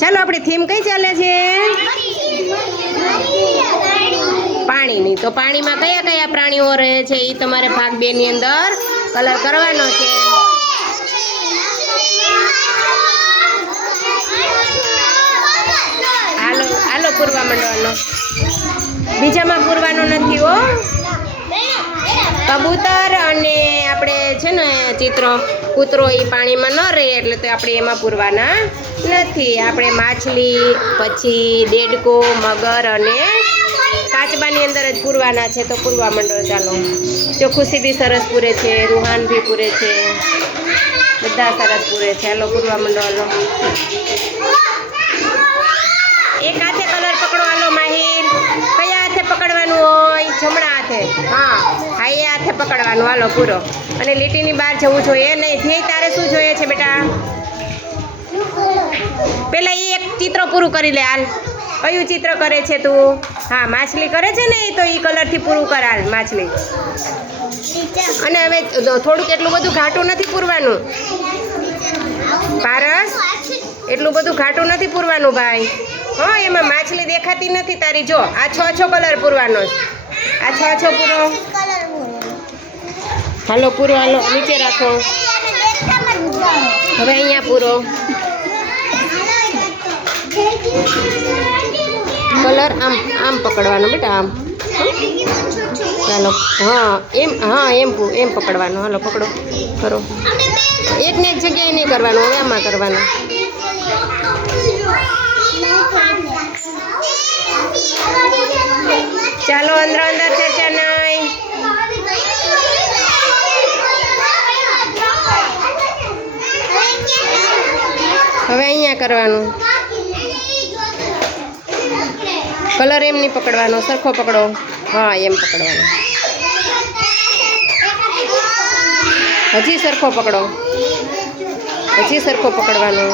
ચાલો, આપણી થીમ કઈ ચાલે છે? પાણીની. તો પાણીમાં કયા કયા પ્રાણીઓ રહે છે એ તમારે ભાગ બે ની અંદર કલર કરવાનો છે. હાલો હાલો, પૂરવા માંડવાનો. બીજામાં પૂરવાનું નથી હો. કબૂતર અને આપણે છે ને ચિત્રો, કૂતરો એ પાણીમાં ન રહે એટલે તો આપણે એમાં પૂરવાના નથી. આપણે માછલી, પછી દેડકો, મગર અને કાચબાની અંદર જ પૂરવાના છે તો પૂરવા માંડો ચાલો. જો બી સરસ પૂરે છે, રૂહાન બી પૂરે છે, બધા સરસ પૂરે છે. હાલો પૂરવા માંડો, હાલો. એક હાથે કલર પકડો, હાલો, માહિર. કયા હાથે પકડવાનું હોય? જમણા હાથે હા હા એ હાથે પકડવાનું, હાલો, પૂરો. અને લીટીની બહાર જવું જોઈએ નહીં. ધ્યેય તારે શું જોઈએ છે, બેટા? પેલા એ એક ચિત્ર પૂરું કરી લે, હાલ. કયું ચિત્ર કરે છે તું? હા, માછલી કરે છે ને એ તો એ કલરથી પૂરું કર, હાલ, માછલી. અને હવે થોડુંક એટલું બધું ઘાટું નથી પૂરવાનું. પારસ, એટલું બધું ઘાટું નથી પૂરવાનું, ભાઈ. હા, એમાં માછલી દેખાતી નથી તારી, જો, આ છ છ કલર પૂરવાનો છે. આ છ પૂરો. હાલો પૂરો, હાલો, નીચે રાખો. હવે અહીંયા પૂરો. કલર આમ આમ પકડવાનો બેટા, આમ. ચાલો, હા, એમ હા, એમ એમ પકડવાનો. હાલો, પકડો, કરો. એક એક જગ્યાએ નહીં કરવાનું, હવે આમાં કરવાનું. ચાલો અંદર અંદર ચર્ચા નહીં હવે અહીંયા કરવાનું. કલર એમ નહીં પકડવાનો, સરખો પકડો. હા, એમ પકડવાનો. હજી સરખો પકડો. હજી સરખો પકડવાનો.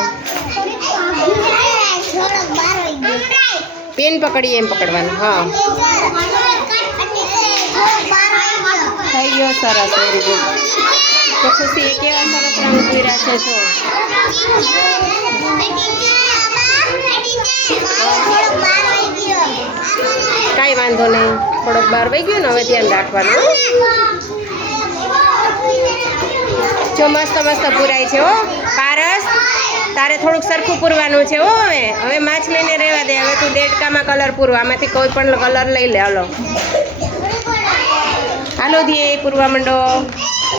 પેન પકડી એમ પકડવાનું, હા. થઈ ગયો સરસ વેરી ગુડ તો ખુશી કેવા સરસ રંગ પૂર્યા છે, જો. કાંઈ વાંધો નહીં, થોડોક બહાર વહી ગયો ને, હવે ધ્યાન રાખવાનું. જો, મસ્ત મસ્ત પૂરાય છે, હો. તારે થોડુંક સરખું પૂરવાનું છે, હો, હવે. હવે માછલીને રહેવા દે, હવે તું દેડકામાં કલર પૂરો. આમાંથી કોઈ પણ કલર લઈ લે, હાલો. હાલો ધીએ પૂરવા માંડો.